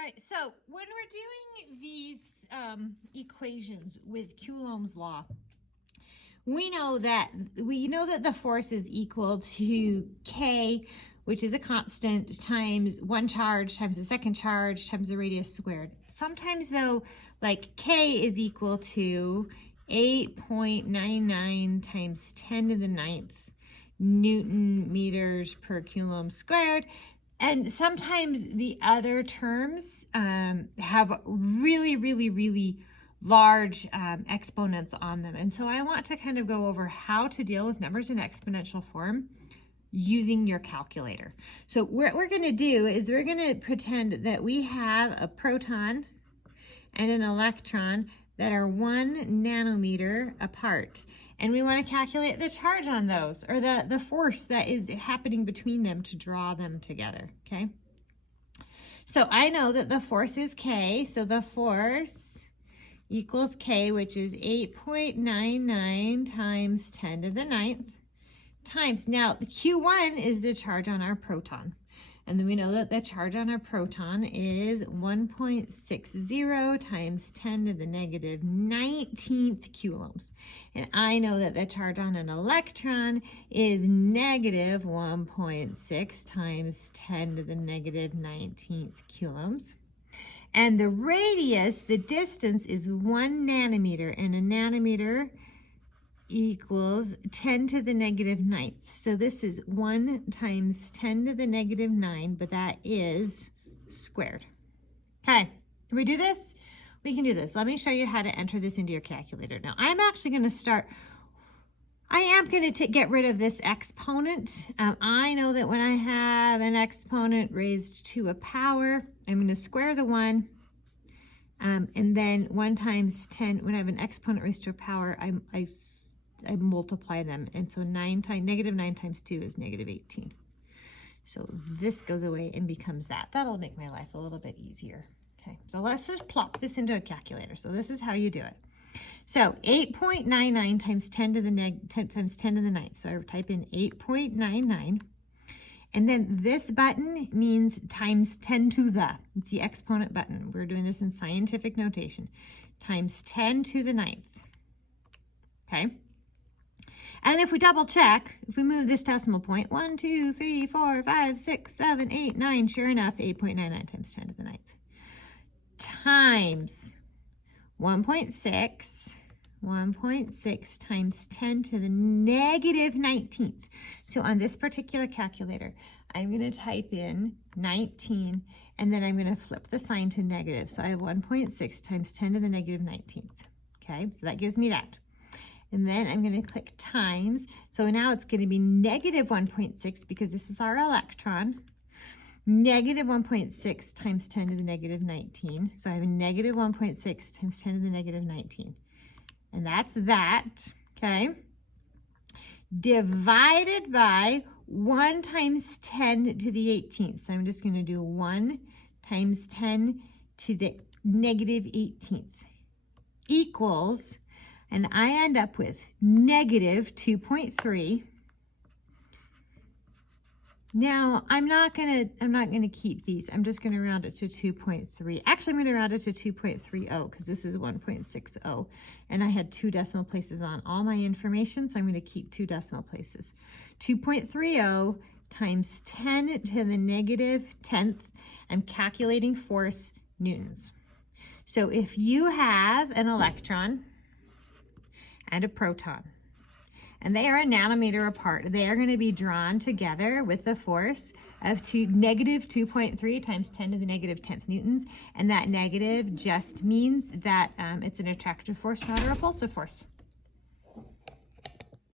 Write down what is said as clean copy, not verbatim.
All right, so when we're doing these equations with Coulomb's law, we know that the force is equal to K, which is a constant, times one charge times the second charge times the radius squared. Sometimes though, like K is equal to 8.99 times 10 to the ninth Newton meters per Coulomb squared. And sometimes the other terms have really large exponents on them. And so I want to kind of go over how to deal with numbers in exponential form using your calculator. So what we're going to do is we're going to pretend that we have a proton and an electron that are 1 nanometer apart. And we want to calculate the charge on those, or the force that is happening between them to draw them together, okay? So I know that the force is K, so the force equals K, which is 8.99 times 10 to the ninth, times, now the Q1 is the charge on our proton. And then we know that the charge on our proton is 1.60 times 10 to the negative 19th coulombs. And I know that the charge on an electron is negative 1.6 times 10 to the negative 19th coulombs. And the radius, the distance, is 1 nanometer, and a nanometer equals 10 to the negative ninth. So this is 1 times 10 to the negative 9, but that is squared. Okay, can we do this? We can do this. Let me show you how to enter this into your calculator. Now, I'm actually going to start, I am going to get rid of this exponent. I know that when I have an exponent raised to a power, I'm going to square the 1. And then 1 times 10, when I have an exponent raised to a power, I multiply them, and so negative 9 times 2 is negative 18. So this goes away and becomes that. That'll make my life a little bit easier. Okay, so let's just plop this into a calculator. So this is how you do it. So 8.99 times 10 to the times 10 to the ninth. So I type in 8.99, and then this button means times 10 to the. It's the exponent button. We're doing this in scientific notation. Times 10 to the ninth. Okay. And if we double check, if we move this decimal point, 1, 2, 3, 4, 5, 6, 7, 8, 9, sure enough, 8.99 times 10 to the ninth. Times 1.6 times 10 to the negative 19th. So on this particular calculator, I'm going to type in 19, and then I'm going to flip the sign to negative. So I have 1.6 times 10 to the negative 19th. Okay, so that gives me that. And then I'm going to click times. So now it's going to be negative 1.6 because this is our electron. Negative 1.6 times 10 to the negative 19. So I have a negative 1.6 times 10 to the negative 19. And that's that, okay? Divided by 1 times 10 to the 18th. So I'm just going to do 1 times 10 to the negative 18th equals, and I end up with negative 2.3. Now, I'm not gonna keep these. I'm just gonna round it to 2.3. Actually, I'm gonna round it to 2.30 because this is 1.60. And I had 2 decimal places on all my information, so I'm gonna keep 2 decimal places. 2.30 times 10 to the negative 10th. I'm calculating force newtons. So if you have an electron and a proton, and they are a nanometer apart, they are going to be drawn together with the force of negative 2.3 times 10 to the negative 10th newtons, and that negative just means that it's an attractive force, not a repulsive force.